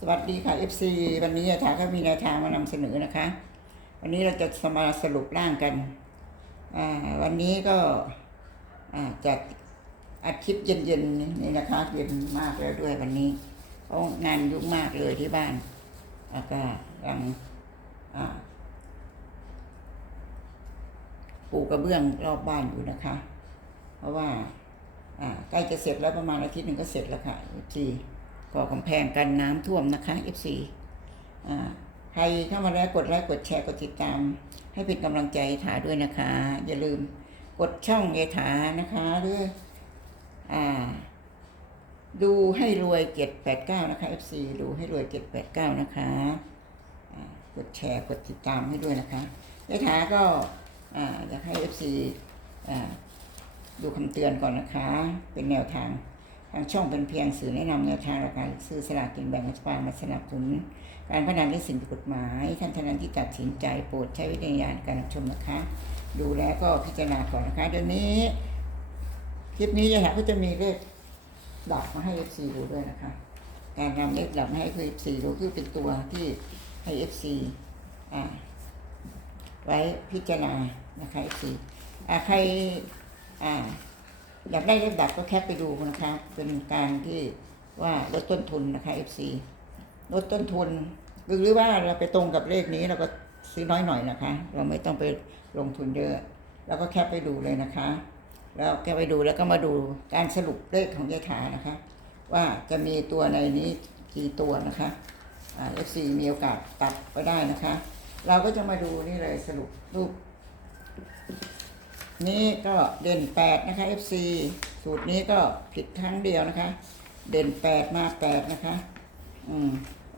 สวัสดีค่ะ FC วันนี้อาจารย์ก็มีแนวทางมานำเสนอนะคะ วันนี้เราจะมาสรุปร่างกันวันนี้ก็จัดอัดคลิปเย็นๆนี่นะคะเย็นมากแล้วด้วยวันนี้เพราะงานยุ่งมากเลยที่บ้านแล้วก็ยังปูกระเบื้องรอบบ้านอยู่นะคะ เพราะว่าอ่าใกล้จะเสร็จแล้วประมาณอาทิตย์หนึ่งก็เสร็จแล้วค่ะ FC ก่อกำแพงกันน้ำท่วมนะคะ FC อ่าใครเข้ามาแล้วกดไลค์กดแชร์กดติดตาม ให้เป็นกำลังใจถาด้วยนะคะ อย่าลืมกดช่องเอถานะคะหรืออ่า ดูให้รวยเจ็ดแปดเก้านะคะ FC ดูให้รวยเจ็ดแปดเก้านะคะกดแชร์กดติดตามให้ด้วยนะคะเอถาก็ออยากให้ FC ดูคำเตือนก่อนนะคะ เป็นแนวทาง ทางช่องเป็นเพียงสื่อแนะนำแนวทางในการซื้อสลากกินแบ่งรัฐบาลมาสนับสนุนการพนันและสิ่งผิดกฎหมาย ท่านท่านที่ตัดสินใจโปรดใช้วิจารณญาณการรับชมนะคะ ดูแลก็พิจารณาก่อนนะคะเดี๋ยวนี้ คลิปนี้จะหาก็จะมีเลขดับมาให้ FC ดูด้วยนะคะ การนำเลขดับมาให้คือ FC ดูคือเป็นตัวที่ให้ FC อ่าไว้พิจารณานะคะ FC อ่าใครอ่า อยากได้เลขดับก็แคปไปดูนะคะ เป็นการที่ว่าลดต้นทุนนะคะ FC ลดต้นทุนหรือว่าเราไปตรงกับเลขนี้เราก็ซื้อน้อยหน่อยนะคะ เราไม่ต้องไปลงทุนเยอะ แล้วก็แคปไปดูเลยนะคะ แล้วแคปไปดูแล้วก็มาดูการสรุปเลขของยายถานะคะ ว่าจะมีตัวในนี้กี่ตัวนะคะเอ่า FC มีโอกาสตัดไปได้นะคะ เราก็จะมาดูนี่เลยสรุปรูป นี่ก็เด่นแปดนะคะ FC สูตรนี้ก็ผิดครั้งเดียวนะคะ เด่นแปดมาแปดนะคะ อืม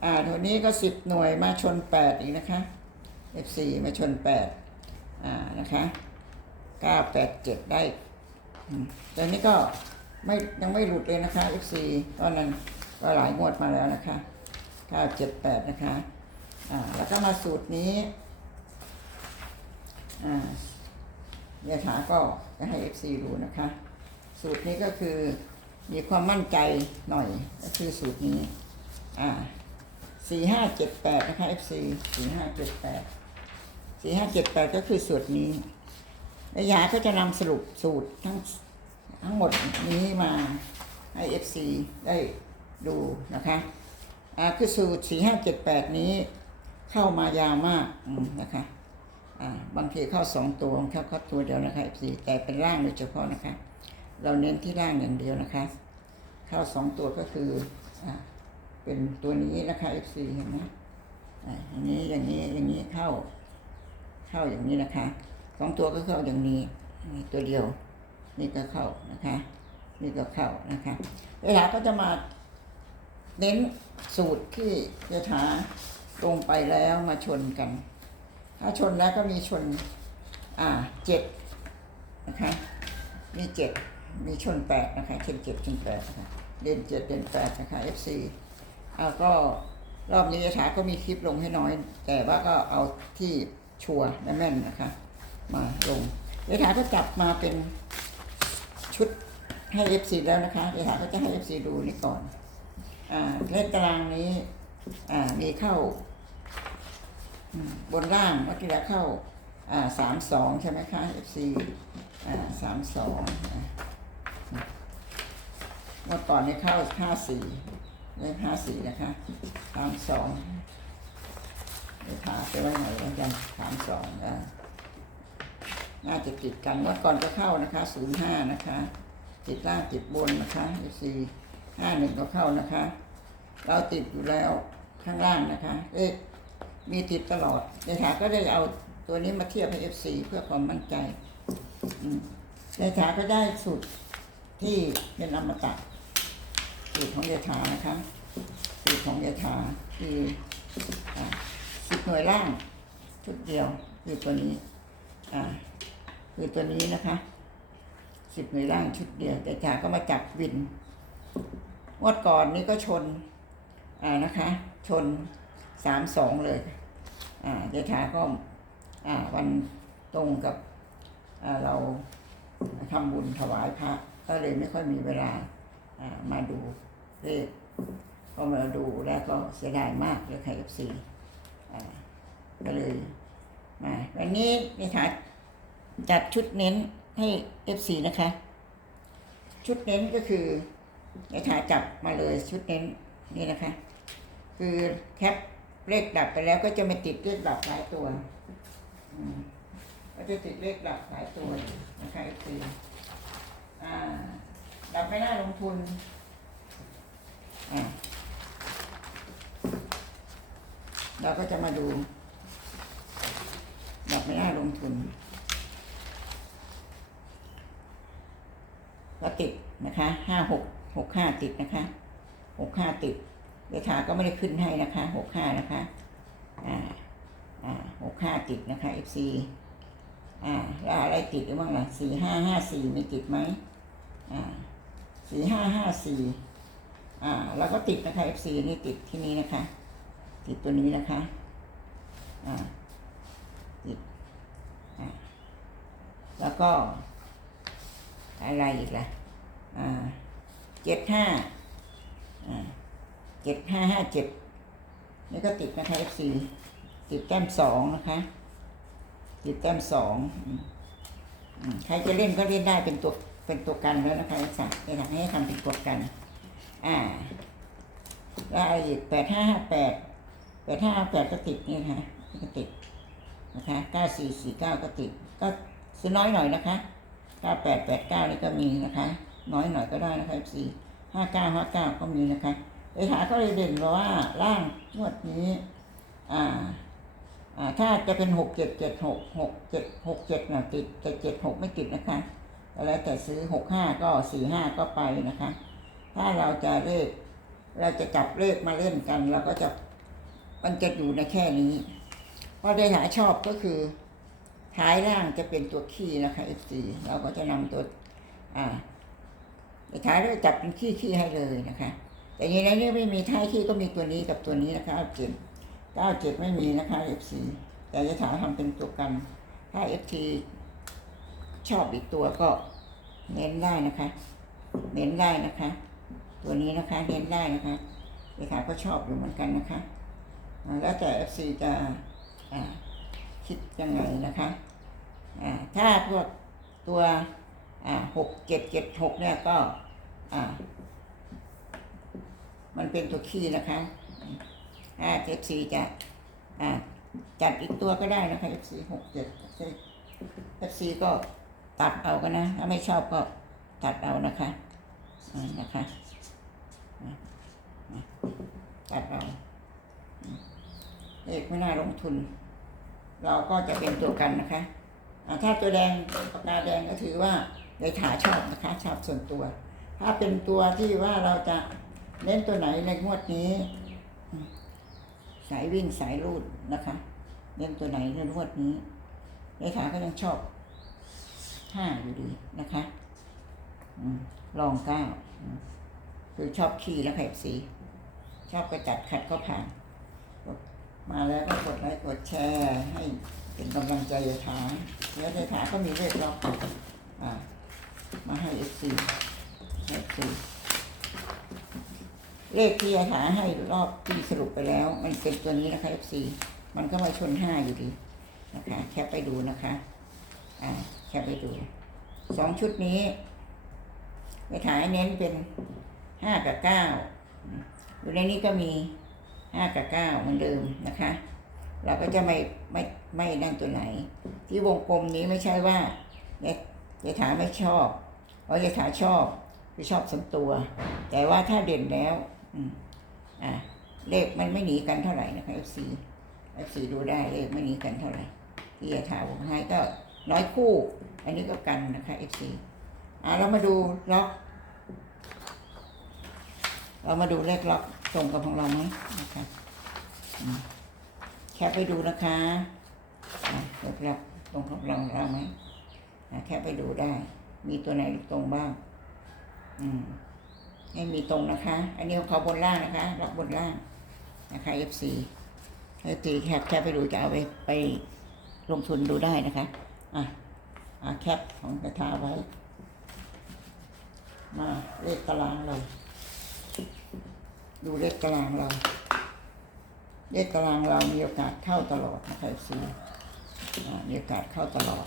อ่าตัวนี้ก็สิบหน่วยมาชนแปดอีกนะคะ FC มาชนแปดอ่านะคะเก้าแปดเจ็ดได้อืมแต่นี้ก็ไม่ยังไม่หลุดเลยนะคะ FC ตอนนั้นก็หลายงวดมาแล้วนะคะเก้าเจ็ดแปดนะคะ อ่า แล้วก็มาสูตรนี้ อ่า ยาถาก็จะให้ FC ดูนะคะ สูตรนี้ก็คือมีความมั่นใจหน่อยก็คือสูตรนี้อ่าสี่ห้าเจ็ดแปดนะคะ FC สี่ห้าเจ็ดแปดสี่ห้าเจ็ดแปดก็คือสูตรนี้แล้วยาก็จะนำสรุปสูตรทั้งทั้งหมดนี้มาให้ FC ได้ดูนะคะอ่าคือสูตรสี่ห้าเจ็ดแปดนี้เข้ามายาวมากนะคะ บางทีเข้าสองตัวบางทีเข้าตัวเดียวนะคะ F4 แต่เป็นร่างโดยเฉพาะนะคะ เราเน้นที่ร่างอย่างเดียวนะคะ เข้าสองตัวก็คืออเป็นตัวนี้นะคะ F4 เห็นไหมอ่าอย่างนี้อย่างนี้อย่างนี้เข้า เข้าอย่างนี้นะคะสองตัวก็เข้าอย่างนี้ตัวเดียว นี่ก็เข้านะคะ นี่ก็เข้านะคะ เวลาก็จะมาเน้นสูตรที่ยถาลงไปแล้วมาชนกัน ถ้าชนแล้วก็มีชน อ่าเจ็ดนะคะ มีเจ็ดมีชนแปดนะคะเชนเจ็ดชนแปดนะคะเด่นเจ็ดเด่นแปดนะคะ FC อ่าก็รอบนี้ยถาก็มีคลิปลงให้น้อย แต่ว่าก็เอาที่ชัวร์และแม่นนะคะ มาลงยถาก็จับมาเป็นชุดให้ FC แล้วนะคะยถาก็จะให้ FC ดูนี่ก่อนอ่าเลขตารางนี้อ่ามีเข้า บนล่างเมื่อกี้แล้วเข้าสามสองใช่ไหมคะ FC สามสองเมื่อก่อนนี้เข้าห้าสี่เลขห้าสี่นะคะสามสองเดี๋ยวถาไปไว้ไหนแล้วกันสามสองน่าจะติดกันเมื่อก่อนก็เข้านะคะศูนย์ห้านะคะติดล่างติดบนนะคะ FC ห้าหนึ่งก็เข้านะคะ เราติดอยู่แล้วข้างล่างนะคะเลข มีติดตลอดในถาก็ได้เอาตัวนี้มาเทียบให้ FC เพื่อความมั่นใจอืมในถาก็ได้สูตรที่เป็นอมตะสูตรของยาถานะคะสูตรของยาถาคือสิบหน่วยล่างชุดเดียวคือตัวนี้อ่าคือตัวนี้นะคะสิบหน่วยล่างชุดเดียวแต่ถาก็มาจับวินงวดก่อนนี้ก็ชนอ่านะคะ ชนสามสองเลย อ่ายายถาก็อ่าวันตรงกับเราทำบุญถวายพระ ก็เลยไม่ค่อยมีเวลามาดูเลขก็มาดูแล้วก็เสียดายมากเลยค่ะ FC อ่ก็เลยมาวันนี้นี่ค่ะจัดชุดเน้นให้ FC นะคะ ชุดเน้นก็คือในถาจับมาเลยชุดเน้นนี่นะคะ คือแคป เลขดับไปแล้วก็จะไม่ติดเลขดับหลายตัวก็จะติดเลขดับหลายตัวนะคะคืออ่าดับไม่น่าลงทุนเราก็จะมาดู ดับไม่น่าลงทุนก็ติดนะคะห้าหกหกห้าติดนะคะหกห้าติด เลขาก็ไม่ได้ขึ้นให้นะคะหกห้านะคะอ่าอ่าหกห้าติดนะคะ FC อ่าแล้วอะไรติดหรือบ้างล่ะสี่ห้าห้าสี่มีติดไหมอ่าสี่ห้าห้าสี่อ่าแล้วก็ติดนะคะ FC นี่ติดที่นี้นะคะ ติดตัวนี้นะคะอ่าติดอ่าแล้วก็อะไรอีกล่ะอ่าเจ็ดห้าอ่า เจ็ดห้าห้าเจ็ดนี่ก็ติดนะคะ FC ติดแต้มสองนะคะ ติดแต้มสองใครจะเล่นก็เล่นได้เป็นตัวเป็นตัวกันแล้วนะคะอ้สัตว์อ้หลักให้ทำเป็นตัวกัน อ่าแล้วอีกแปดห้าห้าแปดแปดห้าแปดก็ติดนี่นะคะก็ติดนะคะเก้าสี่สี่เก้าก็ติด ก็ซื้อน้อยหน่อยนะคะเก้าแปดแปดเก้านี่ก็มีนะคะ น้อยหน่อยก็ได้นะคะสี่ห้าเก้าห้าเก้าก็มีนะคะ เลขาก็เลยเด่นว่าร่างงวดนี้ อ่า อ่า ถ้าจะเป็นหกเจ็ดเจ็ดหกหกเจ็ดหกเจ็ดน่ะติดแต่เจ็ดหกไม่ติดนะคะแล้วแต่ซื้อหกห้าก็สี่ห้าก็ไปนะคะ ถ้าเราจะเลขเราจะจับเลขมาเล่นกันเราก็จะมันจะอยู่ในแค่นี้เพราะเลขาชอบก็คือ ท้ายล่างจะเป็นตัวขี้นะคะ F4 เราก็จะนำตัว อ่าท้ายเราจับเป็นขี้ขี้ให้เลยนะคะ แต่ในนี้ไม่มีท้ายขี้ก็มีตัวนี้กับตัวนี้นะคะเจ็ดเก้าเจ็ดไม่มีนะคะ F4 แต่จะถามทำเป็นตัวกันถ้า FT ชอบอีกตัวก็เน้นได้นะคะ เน้นได้นะคะ ตัวนี้นะคะเน้นได้นะคะเลขาก็ชอบอยู่เหมือนกันนะคะ แล้วแต่ FC จะอ่าคิดยังไงนะคะถ้าพวกตัวหกเจ็ดเจ็ดหกเนี่ยก็ มันเป็นตัวขี้นะคะถ้าเอฟซีจะอ่าจัดอีกตัวก็ได้นะคะเอฟซีหกเจ็ดเอฟซีก็ตัดเอากันนะ ถ้าไม่ชอบก็ตัดเอานะคะอ่านะคะตัดเอาเลขไม่น่าลงทุน เราก็จะเป็นตัวกันนะคะถ้าตัวแดงปากกาแดงก็ถือว่าในถาชอบนะคะชอบส่วนตัว ถ้าเป็นตัวที่ว่าเราจะ เน้นตัวไหนในงวดนี้ สายวิ่งสายรูดนะคะเน้นตัวไหนในงวดนี้ในถาก็ยังชอบห้าอยู่ดีนะคะอลองเก้าคือชอบขี่และแผบสี ชอบกระจัดขัดก็ผ่าน มาแล้วก็กดไลค์กดแชร์ให้เป็นกำลังใจยายถาแล้วยายถาก็มีเลขล็อกอ่ามาให้เอฟซีเอฟซี เลขที่ยายถาให้รอบที่สรุปไปแล้ว มันเป็นตัวนี้นะคะเอฟซีมันก็มาชนห้าอยู่ดีนะคะแคปไปดูนะคะอ่าแคปไปดูสองชุดนี้ยายถายเน้นเป็นห้ากับเก้าอยู่ในนี้ก็มีห้ากับเก้าเหมือนเดิมนะคะ เราก็จะไม่ไม่ไม่นั่นตัวไหน ที่วงกลมนี้ไม่ใช่ว่าเนยถาไม่ชอบเพราะยถาชอบคือชอบสมตัว แต่ว่าถ้าเด่นแล้ว อืมอ่าเลขมันไม่หนีกันเท่าไหร่นะคะ FC FC ดูได้เลขไม่หนีกันเท่าไหร่ที่ยายถาบอกให้ก็น้อยคู่ อันนี้ก็กันนะคะ FC อ่าเรามาดูล็อกเรามาดูเลขล็อกตรงกับของเราไหมนะคะอืมแคปไปดูนะคะอะเลขล็อกตรงกับเราเราไหมอะแคปไปดูได้ มีตัวไหนตรงบ้าง อืม ให้มีตรงนะคะ อันนี้ของเขาบนล่างนะคะล็อกบนล่างนะคะ FC ให้ตีแคปแคปไปดูจะเอาไปไปลงทุนดูได้นะคะอะอะแคปของกระทาไว้ มาเลขตารางเรา ดูเลขตารางเรา เลขตารางเรามีโอกาสเข้าตลอดนะคะเอฟซีมีโอกาสเข้าตลอด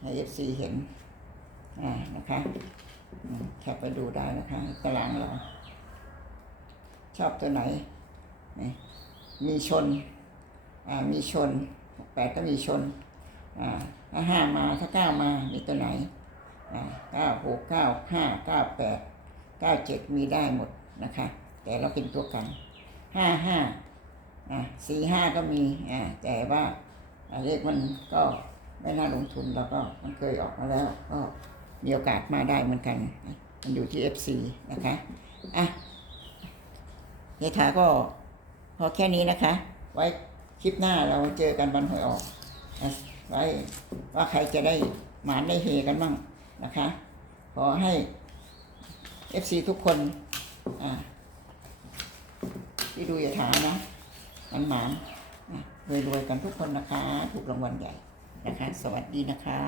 ให้เอฟซีเห็นอ่านะคะ แคปไปดูได้นะคะ ตารางเรา ชอบตัวไหน มีชน มีชนแปดก็มีชนถ้าห้ามาถ้าเก้ามา มีตัวไหนเก้าหกเก้าห้าเก้าแปดเก้าเจ็ดมีได้หมดนะคะ แต่เราเป็นตัวกันห้าห้าสี่ห้าก็มีแต่ว่าอ่าเลขมันก็ไม่น่าลงทุนแล้วก็มันเคยออกมาแล้วก็ มีโอกาสมาได้เหมือนกัน มันอยู่ที่ FC นะคะอะยายถาก็พอแค่นี้นะคะ ไว้คลิปหน้าเราเจอกันวันหวยออก ไว้ว่าใครจะได้หมานได้เฮกันบ้างนะคะ ขอให้ FC ทุกคนอ่าที่ดูยายถานะมันหมานรวยๆกันทุกคนนะคะ ถูกรางวัลใหญ่นะคะ สวัสดีนะคะ